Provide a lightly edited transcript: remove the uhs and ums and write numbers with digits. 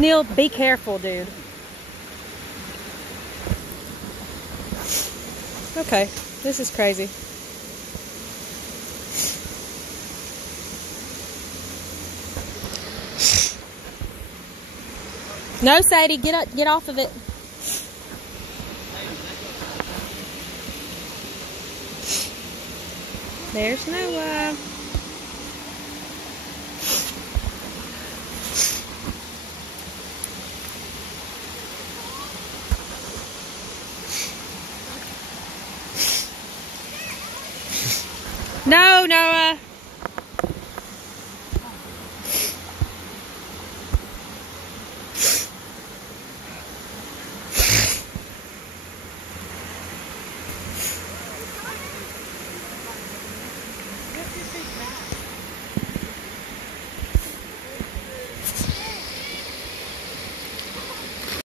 Neil, be careful, dude. Okay, this is crazy. No, Sadie, get up, get off of it. There's Noah. No, Noah.